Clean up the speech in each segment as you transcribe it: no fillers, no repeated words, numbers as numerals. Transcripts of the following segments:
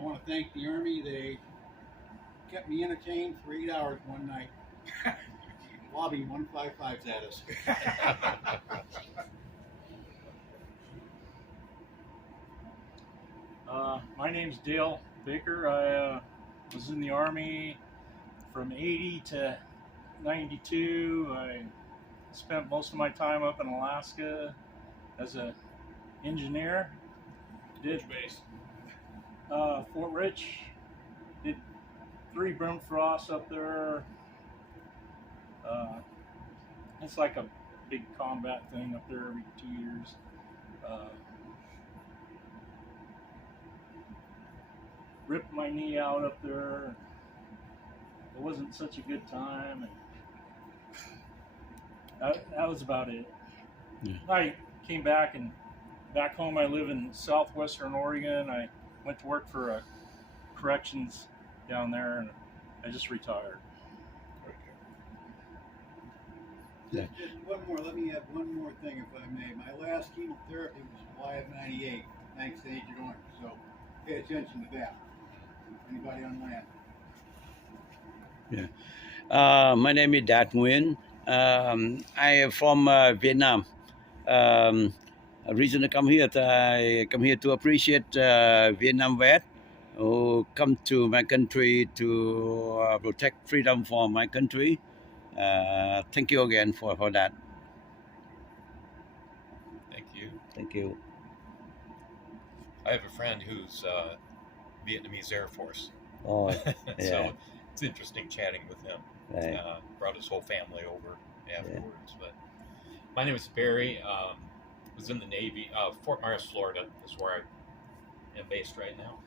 want to thank the Army. They kept me entertained for 8 hours one night, lobbing 155s at us. My name's Dale Baker. I was in the Army from 80 to 92. I spent most of my time up in Alaska as an engineer. Did base? Fort Rich. Did 3 Brimfrosts up there. It's like a big combat thing up there every 2 years. Ripped my knee out up there. It wasn't such a good time, and that was about it. Yeah. I came back, and back home I live in southwestern Oregon. I went to work for corrections down there, and I just retired. Just one more. Let me add one more thing, if I may. My last chemotherapy was July of '98, thanks to Agent Orange. So pay attention to that. Anybody on land? Yeah. My name is Dat Nguyen. I am from Vietnam. A reason I come here, I come here to appreciate Vietnam vet who come to my country to protect freedom for my country. Thank you again for that. Thank you. Thank you. I have a friend who's Vietnamese Air Force. Oh, So yeah. it's interesting chatting with him. Right. Brought his whole family over afterwards. But my name is Barry. Was in the Navy. Fort Myers, Florida is where I am based right now.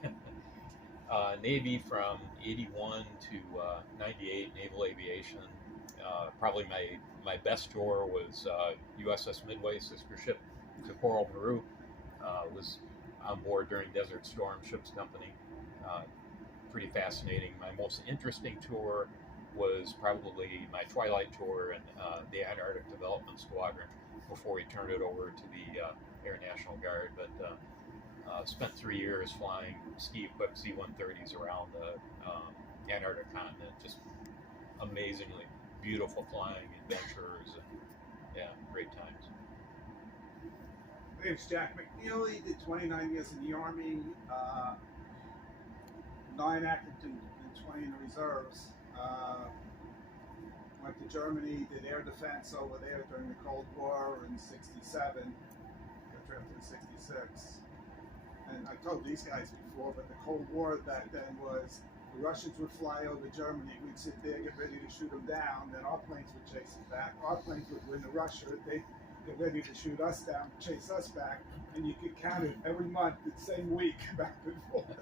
Navy from 81 to 98, naval aviation. Probably my best tour was USS Midway, sister ship to Coral, Peru. Was on board during Desert Storm Ships Company. Pretty fascinating. My most interesting tour was probably my twilight tour in the Antarctic Development Squadron before we turned it over to the Air National Guard. But spent 3 years flying ski-equipped C-130s around the Antarctic continent. Just amazingly beautiful flying, adventures, and yeah, great times. My name's Jack McNeely, did 29 years in the Army, 9 active and 20 in the reserves. Went to Germany, did air defense over there during the Cold War in '67, got drafted in '66. And I told these guys before, but the Cold War back then was the Russians would fly over Germany, we'd sit there, get ready to shoot them down, then our planes would chase them back. Our planes would win the Russia, they'd get ready to shoot us down, chase us back, and you could count it every month, the same week, back and forth.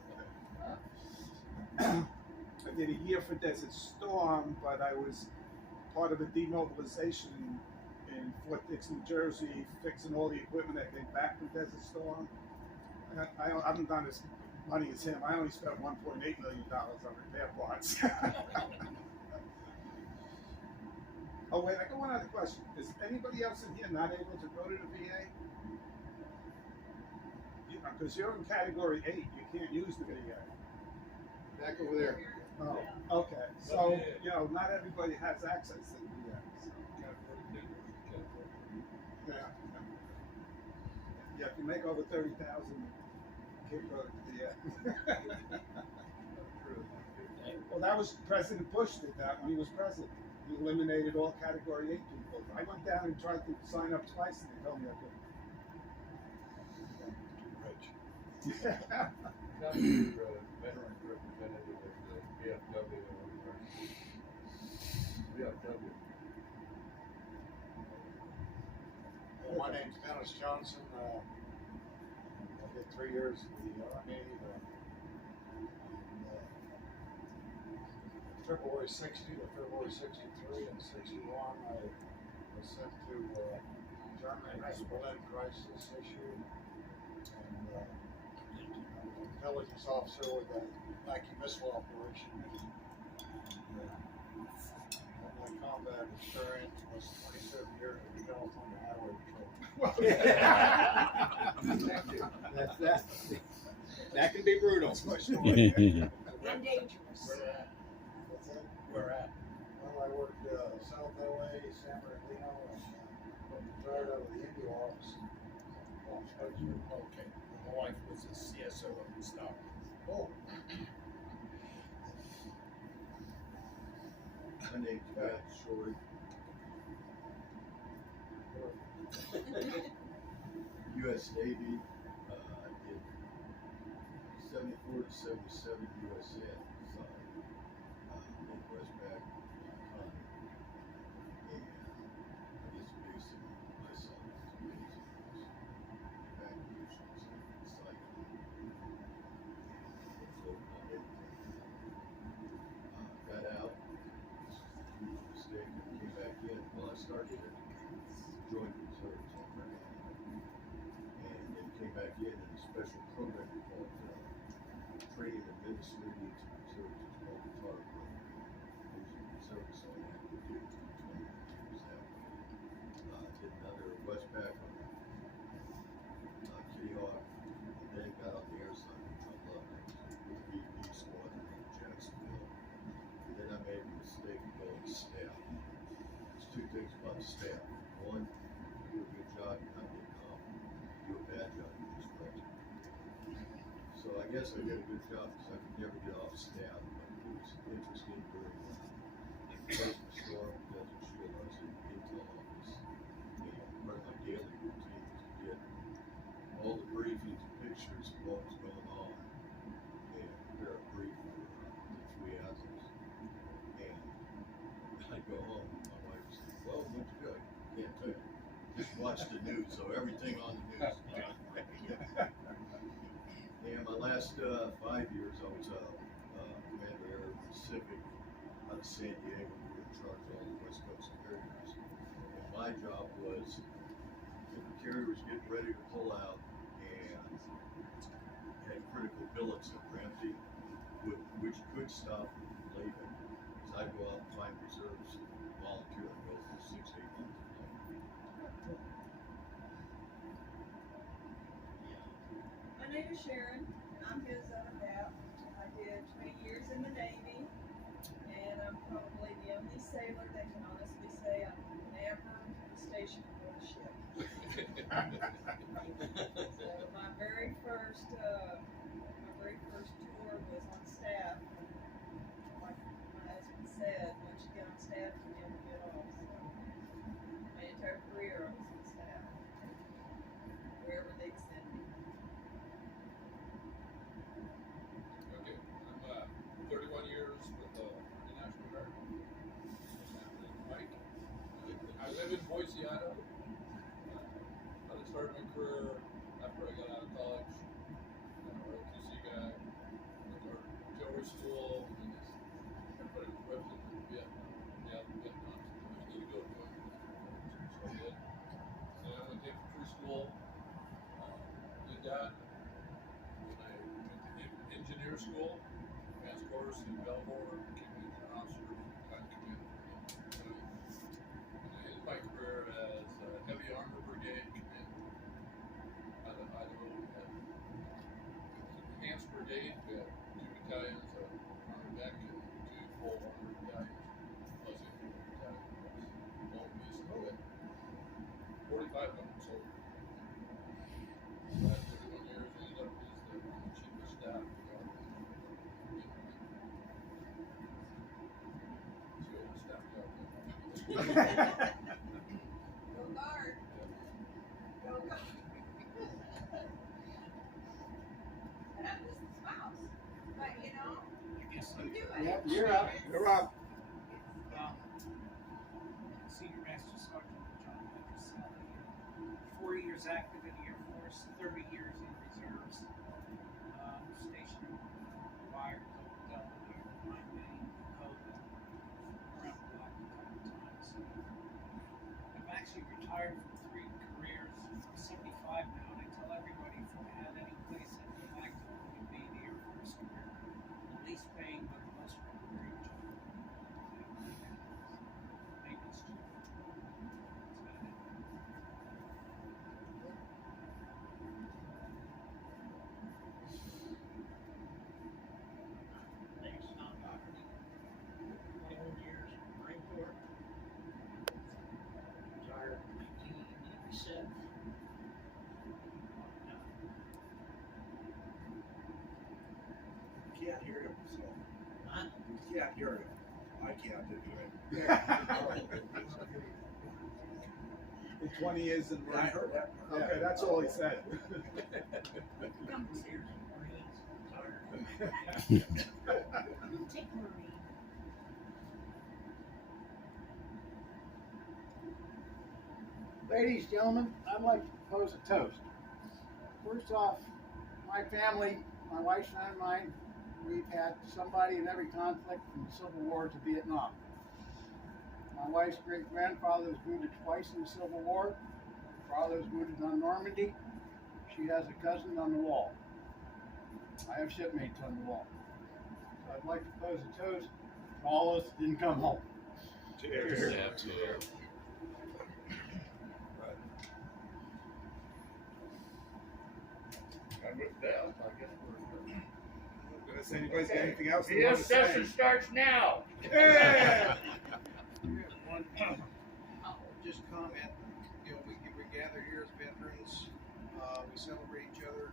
I did a year for Desert Storm, but I was part of a demobilization in Fort Dix, New Jersey, fixing all the equipment that came back from Desert Storm. I haven't done as money as him. I only spent $1.8 million on repair parts. Oh wait, I got one other question. Is anybody else in here not able to go to the VA? Because you're in category 8, you can't use the VA. Back over there. Oh, okay. So, you know, not everybody has access to the VA. So. Yeah. Yeah, if you make over 30,000, you can't go to the VA. Well, that was President Bush did that when he was president. He eliminated all category 8 people. I went down and tried to sign up twice, and they told me I couldn't. Yeah. Veterans representative of the VFW. Well, my name's Dennis Johnson. I did 3 years in the Army. February 60 to February 63 and 61, I was sent to Germany as a Berlin crisis issue. And intelligence officer with the vacuum missile operation. My combat experience was 27 years in the California Highway Patrol. That's That can be brutal. That's my story. And dangerous. Where at? What's that? Where at? Well, I worked South LA, San Bernardino, and retired out of the Indio office. Okay, my wife was a CSO up in Stockton. Oh, My name's Pat Shorey. U.S. Navy. I did 74 to 77 USN. So, Westpac, and I guess basically my son was amazing. Evacuations and cycling. Floating on everything. Got out. Huge mistake. And came back in. Well, I started at joined the reserves on Grand Island, and then came back in a special program called Training Administrative Reserves. It's called the TAR program. It was a reserve, so I had to do it for 20 years that way. Did another Westpac on Kitty Hawk, and then got on the air side, which I loved. I was with the VP squadron in Jacksonville. And then I made the mistake of going to staff. There's two things about staff. One, do a good job, you're not getting off. Do a bad job, you just right. So I guess I did a good job because I could never get off staff. But it was interesting during Desert Storm, Desert Shield, I was in the intel office. And part of my daily routine was to get all the briefings and pictures of what was going on and prepare a brief for the 3 hours. And I'd go home and my wife would say, well, what'd you do? Can't tell you. Just watch the news, so everything on the news. And my last 5 years, I was Commander Air Pacific out of San Diego. We were in charge of all the West Coast carriers. And my job was if the carrier was getting ready to pull out and had critical billets that were empty, which could stop them from leaving, so I'd go out and find reserves, volunteer, and go for 6, 8 months. My name is Sharon, and I'm his dad. I did 20 years in the Navy, and I'm probably the only sailor that can honestly say I've never stationed on a ship. So my very first tour was on staff. Like my husband said, once you get on staff, you never get off. So my entire career I was on staff, wherever they send me. Okay, I'm 31 years with the National Guard. Mike, I live in Boise, Idaho. I started my career after I got out of college. ROTC guy, went to artillery school, and everybody was represented in Vietnam. Yeah, Vietnam. I need to go to it. So I did. Then I went to infantry school. Did that. Then I went to engineer school, advanced course in Belmore, became an engineer officer, got command. And I ended my career as a heavy armor brigade commander out of Idaho. We had enhanced brigade, we had 2 battalions of armor deck and 2 full armor battalions, plus infantry battalion. All of these, we had 4,500 soldiers. Last 31 years, ended up as the chief of staff of the Army. So I staffed up. Go guard. Go guard. And I'm just a spouse. But you know, you do it. Yep, you're up. You're up. Senior Master Sergeant John Petroselli, 4 years active in the Air Force, 30 years in reserves, stationed wired Delaware, Pine Bay, Dakota, around the block a couple times. I've actually retired from 3 careers. I'm 75 now, and I tell everybody if you had any place that you liked, it would be the Air Force career. The least paying, but the most rewarding job. Maintenance job. That's about it. can't hear him, so. Huh? You can't hear him. I can't anyway. In 20 years in Yeah, I heard that. Okay, that's all he said. Take Maureen. Ladies, gentlemen, I'd like to propose a toast. First off, my family, my wife and mine, we've had somebody in every conflict from the Civil War to Vietnam. My wife's great-grandfather was wounded twice in the Civil War. Her father was wounded on Normandy. She has a cousin on the wall. I have shipmates on the wall. So I'd like to propose a toast to all of us that didn't come home. Cheers. Yeah, absolutely. And with that, I guess we're. Does anybody got anything else they The want to say? session starts now. Yeah. I'll just comment, we gather here as veterans, we celebrate each other.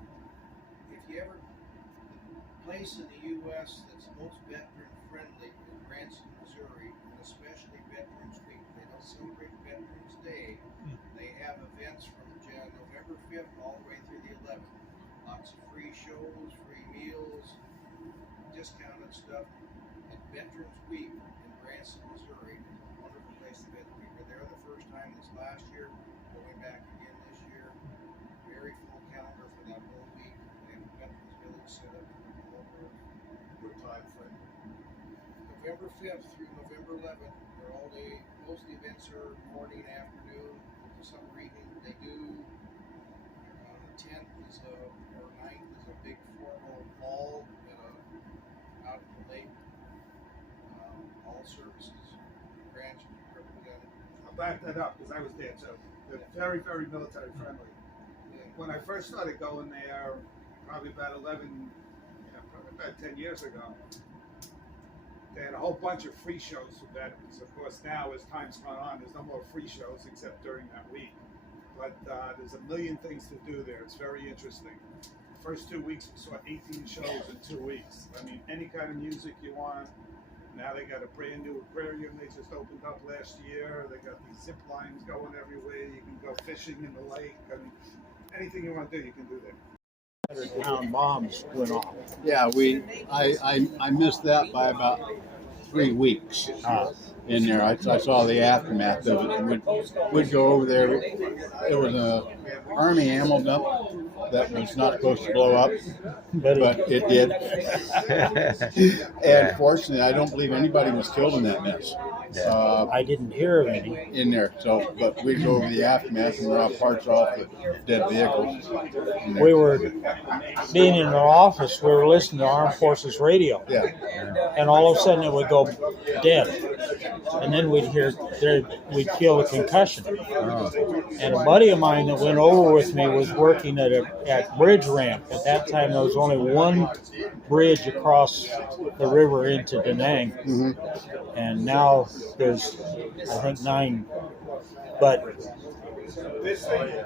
If you ever, the place in the U.S. that's most veteran friendly is Branson, Missouri, and especially Veterans Week. They don't celebrate Veterans Day. They have events from November 5th all the way through the 11th. Lots of free shows, free meals, discounted stuff. And Veterans Week in Branson, Missouri is a wonderful place to visit. We were there the first time this last year, going back again this year. Very full calendar for that whole week. They have a Veterans Village set up all over. Good time frame. November 5th through November 11th, they're all day. Most of the events are morning, afternoon, some evening. They do on the 10th or 9th is a big formal ball out at the lake. All services, branch represented. I'll back that up because I was there too. They're very, very military friendly. When I first started going there, probably about 10 years ago, they had a whole bunch of free shows for veterans. Of course, now as time's gone on, there's no more free shows except during that week. But there's a million things to do there. It's very interesting. First 2 weeks, we saw 18 shows in 2 weeks. I mean, any kind of music you want. Now they got a brand new aquarium they just opened up last year. They got these zip lines going everywhere. You can go fishing in the lake. I mean, anything you want to do, you can do there. Town bombs went off. Yeah, I missed that by about 3 weeks in there. I saw the aftermath of it. We'd go over there. It was a Army ammo dump that was not supposed to blow up, but it did. And fortunately, I don't believe anybody was killed in that mess. I didn't hear of any. In there. So, but we'd go over the aftermath and drop parts off the dead vehicles. We were being in our office. We were listening to Armed Forces radio. Yeah. And all of a sudden it would go dead, and then we'd feel a concussion. And a buddy of mine that went over with me was working at bridge ramp. At that time, there was only one bridge across the river into Da Nang, and now there's, I think, 9. But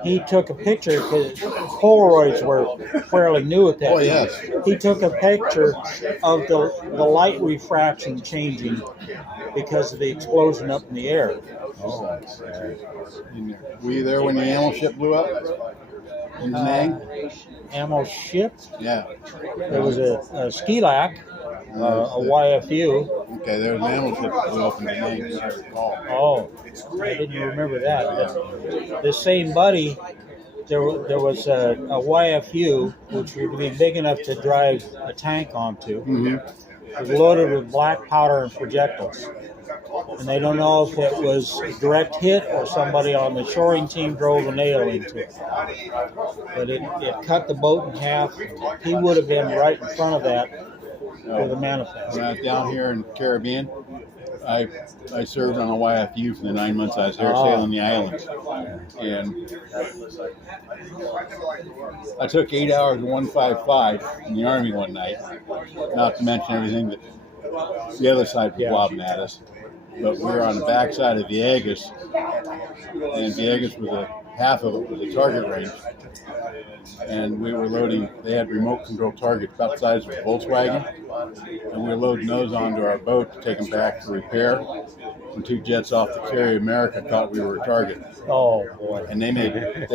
he took a picture because Polaroids were fairly new at that time. Yes. He took a picture of the light refraction changing because of the explosion up in the air. Oh. Were you there when the ammo ship blew up in Da Nang? Ammo ship? Yeah. There was a Skilak, a YFU. Okay, there was an ammo ship that blew up in Da Nang, as I recall. Oh, I didn't remember that. But the same buddy, there was a YFU, which would be big enough to drive a tank onto. It was loaded with black powder and projectiles. And they don't know if it was a direct hit or somebody on the shoring team drove a nail into it. But it cut the boat in half. He would have been right in front of that with a manifest. When I was down here in the Caribbean, I served on a YFU for the 9 months I was there sailing the islands. And I took 8 hours of 155 in the Army one night, not to mention everything that the other side was lobbing at us. But we were on the backside of Viegas, and Viegas was half of it was a target range, and we were loading. They had remote control targets about the size of a Volkswagen, and we were loading those onto our boat to take them back for repair. When two jets off the Carry America thought we were a target. Oh boy! And they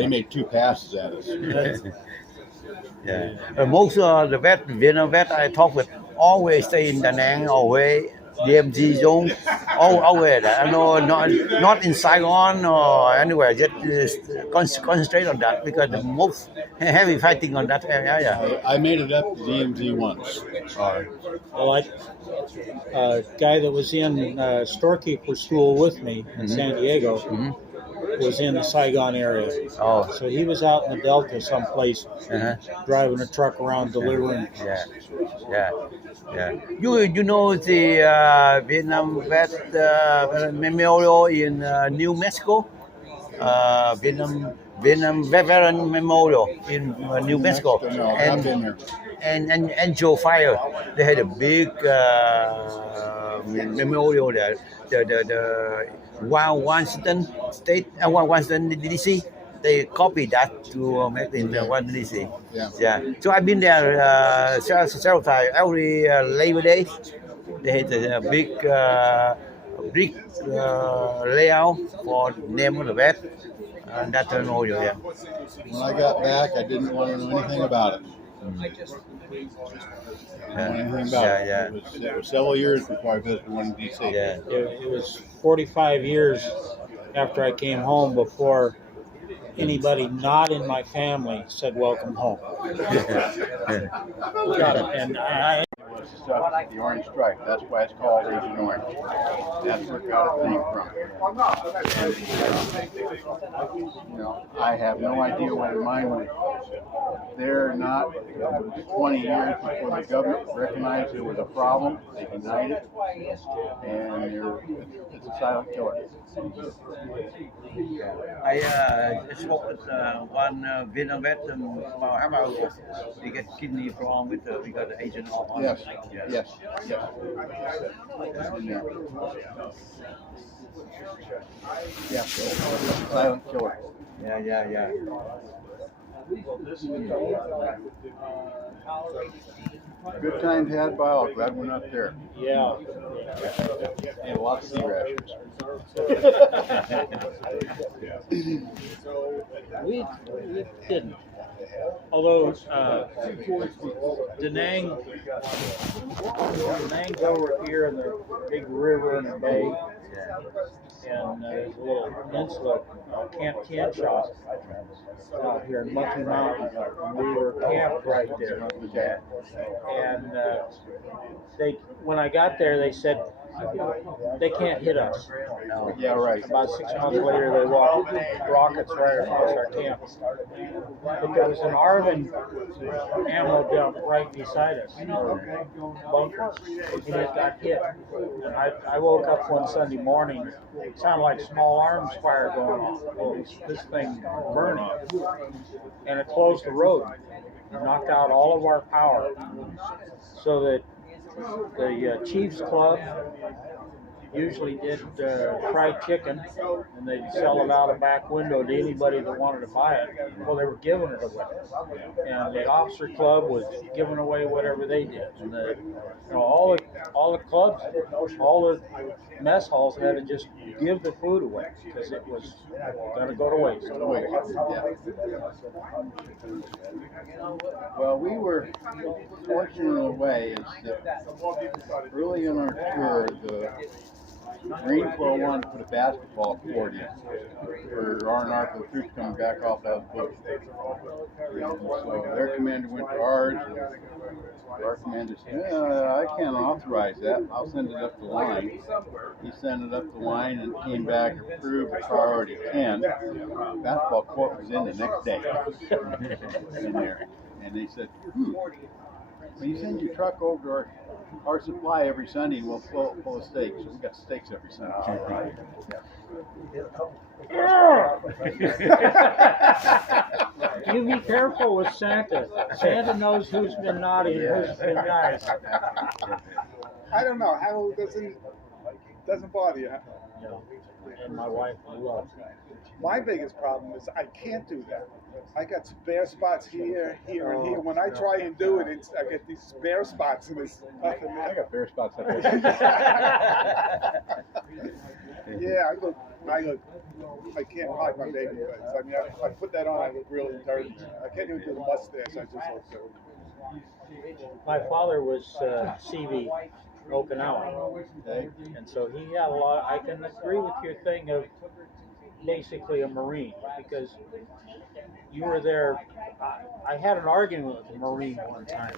made 2 passes at us. Yeah. Most the Vietnam vet I talk with always stay in Da Nang, always DMZ zone, always. I know not in Saigon or anywhere. Just concentrate on that because the most heavy fighting on that area. I made it up to DMZ once. Well, guy that was in storekeeper school with me in San Diego was in the Saigon area. Oh, So he was out in the Delta someplace, driving a truck around delivering. Yeah. You know the Vietnam Vet Memorial in New Mexico? Vietnam Veteran Memorial in New Mexico. No, I've been there. And Angel Fire, they had a big memorial there. The Washington State, Washington DC, they copied that to make in Washington DC. Yeah. So I've been there several times. Every Labor Day, they had a big brick layout for the name of the vet. And that memorial, yeah. When I got back, I didn't want to know anything about it. It was several years before I visited Washington D.C. Yeah, it was 45 years after I came home before anybody not in my family said welcome home. And I the orange stripe. That's why it's called Agent Orange. That's where it got its name from. And, I have no idea whether mine was there or not. It was 20 years before the government recognized it was a problem. They denied it, and it's a silent killer. I spoke with one Vietnam vet about how about he get kidney problem with because the agent on. Yes. Yeah, silent killer. Yeah. Good times had by all. Glad we're not there. Yeah. And lots of sea rations. We didn't. Although Da Nang's over here in the big river and the bay, and there's a little peninsula, Camp Shop out here in Monkey Mountain. We were camped right there. And when I got there, they said, they can't hit us. Yeah, right. About 6 months later, they walked rockets right across our camp. But there was an Arvin ammo dump right beside us, bunker. We just got hit. And I woke up one Sunday morning, it sounded like small arms fire going off. Well, this thing burning. And it closed the road. It knocked out all of our power. So that the Chiefs Club usually did fried chicken, and they'd sell it out a back window to anybody that wanted to buy it. Well, they were giving it away, and the officer club was giving away whatever they did. And all the clubs, all the mess halls had to just give the food away because it was going to go to waste. Well, we were fortunate in a way is that early in our tour, the Marine Corps wanted to put a basketball court in for R&R for the troops coming back off that boat. So their commander went to ours, and our commander said, I can't authorize that. I'll send it up the line. He sent it up the line and came back and approved the priority 10. The basketball court was in the next day in there. And they said, when you send your truck over to our supply every Sunday, we'll pull a steak. So we got steaks every Sunday. All right. You be careful with Santa. Santa knows who's been naughty and who's been nice. I don't know. How doesn't bother you? You know, and my wife loves it. My biggest problem is I can't do that. I got spare spots here, here, and here. When I try and do it, I get these spare spots, and it's nothing there. I got bare spots up there. Yeah, I can't hide my baby face. I mean, if I put that on, I look really dirty. I can't even do the mustache. I just look dirty. My father was CV Okinawa, and so he had a lot. I can agree with your thing of basically a Marine, because you were there. I had an argument with a Marine one time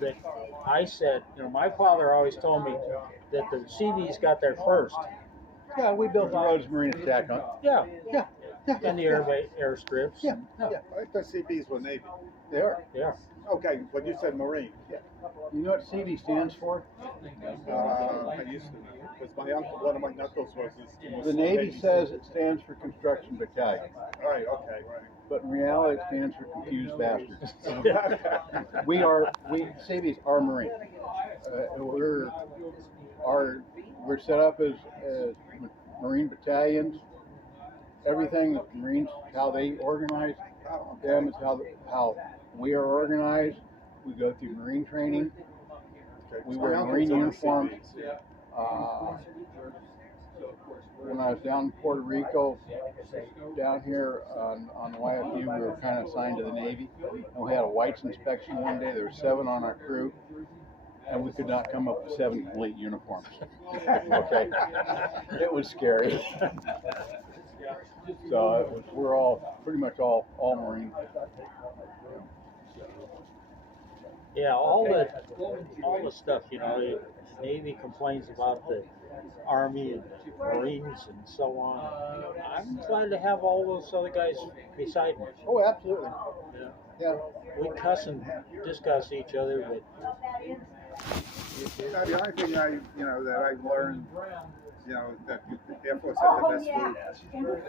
that I said, you know, my father always told me that the CVs got there first. Yeah, we built the roads Marine attack on. Yeah, Yeah, yeah, and the airstrips. Yeah, yeah. I thought CBs were Navy. They are. Yeah. Okay, but you said Marine. You know what CV stands for? I used to, because my uncle, one of my uncles was The Navy says it stands for Construction Battalion, All right, okay, right. but in reality it stands for Confused Bastards. CVs are Marine. We're set up as Marine battalions. Everything that the Marines, how they organize them is how we are organized. We go through Marine training. We wear Marine uniforms. When I was down in Puerto Rico, down here on the YFU, we were kind of assigned to the Navy. And we had a whites inspection one day. There were 7 on our crew, and we could not come up with 7 complete uniforms. Okay, it was scary. So we're all pretty much all Marine. Yeah, all the stuff, you know, the Navy complains about the Army and the Marines and so on. I'm glad to have all those other guys beside me. Oh, absolutely. Yeah. We cuss and discuss each other, but The only thing that I learned, that the Air Force had the best food.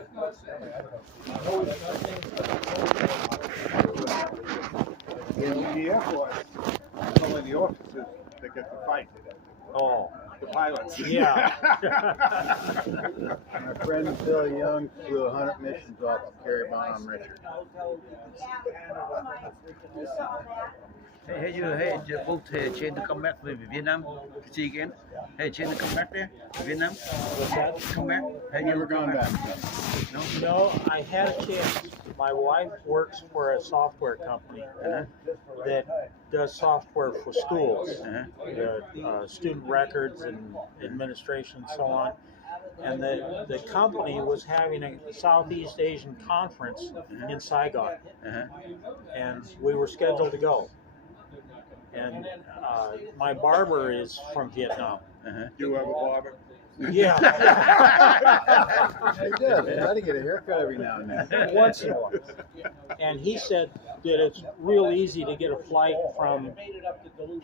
In the Air Force, it's only the officers that get to fight. oh, The pilots. yeah. My friend Bill Young flew 100 missions off of Caribana on Richard. Hey, you both change to come back to Vietnam? See again? Hey, change to come back there? Vietnam? What's that? Come back? Have you ever gone back? No, I had a chance. My wife works for a software company that does software for schools, student records and administration and so on. And the company was having a Southeast Asian conference in Saigon, and we were scheduled to go. And my barber is from Vietnam. You have a barber? Yeah. He does. You got to get a haircut every now and then. Once in a while. And he said that it's real easy to get a flight from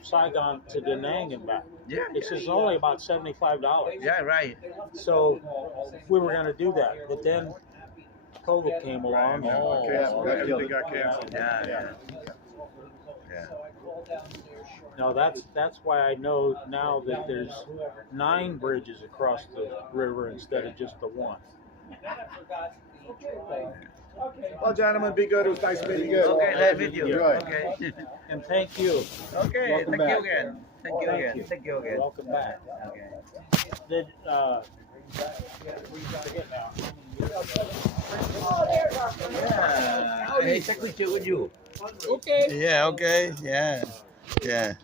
Saigon to Da Nang and back. Yeah. It says only about $75. Yeah, right. So we were going to do that, but then COVID came along. Everything got canceled. Yeah. No, that's why I know now that there's 9 bridges across the river instead of just the one. Well, gentlemen, be good. It was nice meeting you. Okay, nice to meet you. Good. Okay. And thank you. Okay, Welcome thank back. you again. Thank you again. Thank you again. Welcome back. Okay. Did forget now. Yeah. Hey, take picture with you. Okay. Yeah, okay. Yeah. Yeah.